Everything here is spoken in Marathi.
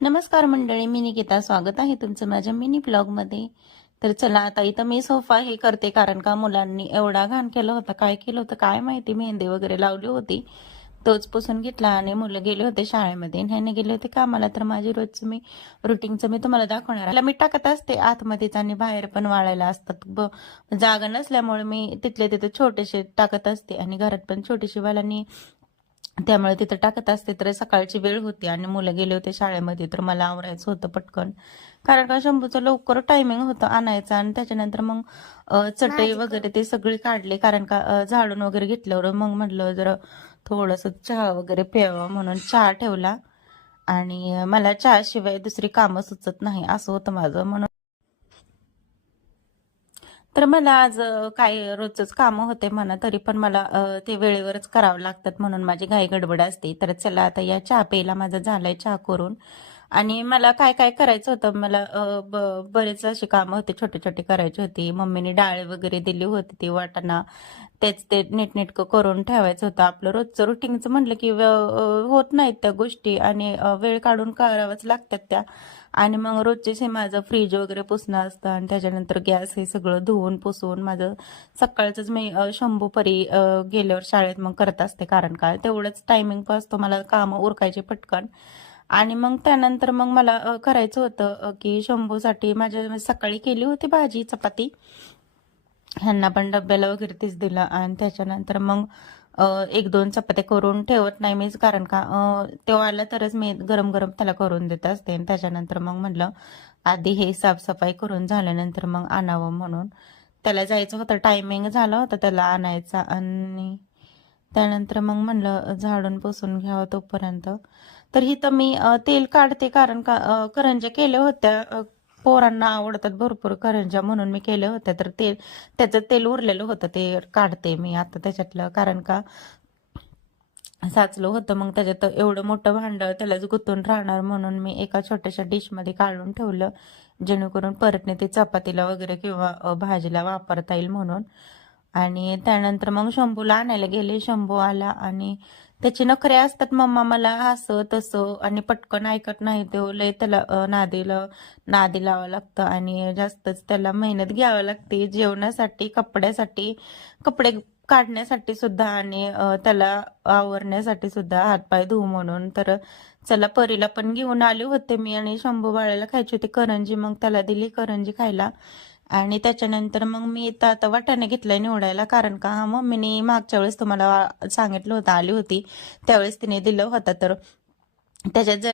नमस्कार मंडळी, मी निकिता. स्वागत आहे तुमचं माझ्या मिनी ब्लॉगमध्ये. तर चला, आता इथं मी सोफा हे करते, कारण का मुलांनी एवढा घाण केलं होतं. काय केलं होतं काय माहिती, मेहंदी वगैरे लावली होती, तोच पुसून घेतला. आणि मुलं गेले होते शाळेमध्ये आणि ह्याने गेले होते कामाला. तर माझी रोजचं रुटीनचं मी तुम्हाला दाखवणार आहे. मी टाकत असते आतमध्येच आणि बाहेर पण वाळायला असतात. जागा नसल्यामुळे मी तिथले तिथे छोटेसे टाकत असते आणि घरात पण छोटीशी वालांनी, त्यामुळे तिथं टाकत असते. तर सकाळची वेळ होती आणि मुलं गेले होते शाळेमध्ये, तर मला आवरायचं होतं पटकन, कारण का शंभूचं लवकर टायमिंग होतं आणायचं. आणि त्याच्यानंतर मग चटई वगैरे ते सगळे काढले, कारण का झाडून वगैरे घेतल्यावर मग म्हटलं जरा थोडंसं चहा वगैरे प्यावं, म्हणून चहा ठेवला. आणि मला चहाशिवाय दुसरी कामं सुचत नाही, असं होतं माझं. म्हणून तर मला आज काय रोजच कामं होते म्हणा, तरी पण मला ते वेळेवरच करावं लागतात, म्हणून माझी घाई गडबड असते. तर चला, आता या चहा प्यायला माझा झालाय चहा करून. आणि मला काय काय करायचं होतं, मला बरेच अशी कामं होते, छोटे छोटे करायची होती. मम्मीने डाळ वगैरे दिली होती, ती वाटाणा तेच ते नीटनेटकं करून ठेवायचं होतं. आपलं रोजचं रुटीनचं म्हटलं की होत नाहीत त्या गोष्टी, आणि वेळ काढून करावंच लागतात त्या. आणि मग रोजचेच हे माझं फ्रीज वगैरे पुसणं असतं, आणि त्याच्यानंतर गॅस हे सगळं धुवून पुसून माझं सकाळचंच मी शंभू परी गेल्यावर शाळेत मग करत असते, कारण काय तेवढंच टायमिंग असतो मला कामं उरकायचे पटकन. आणि मग त्यानंतर मग मला करायचं होतं की शंभूसाठी माझ्या सकाळी केली होती भाजी चपाती, ह्यांना पण डब्याला वगैरे तीच दिलं. आणि त्याच्यानंतर मग एक दोन चपात्या करून ठेवत नाही मीच, कारण का तो आला तरच मी गरम गरम त्याला करून देत असते. आणि त्याच्यानंतर मग म्हटलं आधी हे साफसफाई करून झाल्यानंतर मग आणावं, म्हणून त्याला जायचं होतं, टायमिंग झाला होता त्याला आणायचा. आणि त्यानंतर मग म्हणलं झाडून पुसून घ्यावं तोपर्यंत. तर ही तर मी तेल काढते, कारण का करंज्या केल्या होत्या. पोरांना आवडतात भरपूर करंज्या, म्हणून मी केल्या होत्या. तर त्याचं तेल उरलेलं होतं, ते काढते मी आता त्याच्यातलं, कारण का साचलं होतं. मग त्याच्यात एवढं मोठं भांडं त्यालाच गुंतून राहणार, म्हणून मी एका छोट्याशा डिशमध्ये काढून ठेवलं, जेणेकरून परत ते चपातीला वगैरे किंवा भाजीला वापरता येईल म्हणून. आणि त्यानंतर मग शंभूला आणायला गेले. शंभू आला आणि त्याचे नखरे असतात, मम्मा मला असं तसं, आणि पटकन ऐकत नाही. ते लय त्याला नादी लावावं लागतं, आणि जास्तच त्याला मेहनत घ्यावी लागते जेवणासाठी, कपडे काढण्यासाठी सुद्धा, आणि त्याला आवरण्यासाठी सुद्धा, हातपाय धुवू म्हणून. तर चला, परीला पण घेऊन आले होते मी, आणि शंभू बाळाला खायची होती करंजी, मग त्याला दिली करंजी खायला. आणि त्याच्यानंतर मग मी इथं आता वाटाणे घेतलंय निवडायला, कारण का मम्मीने मागच्या वेळेस तुम्हाला सांगितलं होतं, आली होती त्यावेळेस तिने दिलं होतं. तर त्याच्यात